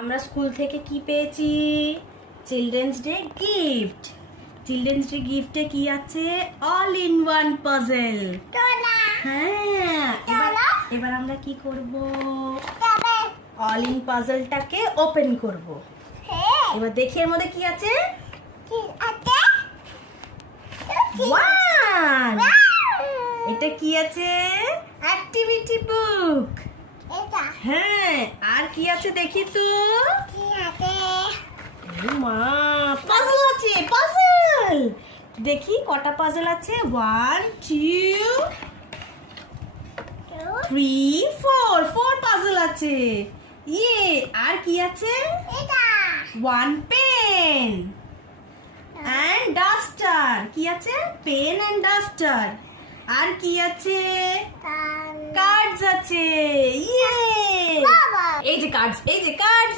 আমরা স্কুল থেকে কি পেয়েছি? Children's day gift. Children's day গিফটে কি আছে? All in one puzzle. হ্যাঁ, এবার আমরা কি করব? অল ইন পাজলটাকে ওপেন করব। এবার দেখি এর মধ্যে কি আছে। ওয়ান, এটা কি আছে? অ্যাক্টিভিটি বুক। হ্যাঁ, আর কি আছে দেখি তো। মা, পাজল আছে, পাজল। দেখি কটা পাজল আছে। 1 2 3 4 পাজল আছে। ইয়ে, আর কি আছে? 1 পেন এন্ড ডাস্টার। কি আছে? Pen and duster. আর কি আছে? কার্ডস আছে। ইয়ে, এই যে কার্ডস, এই যে কার্ডস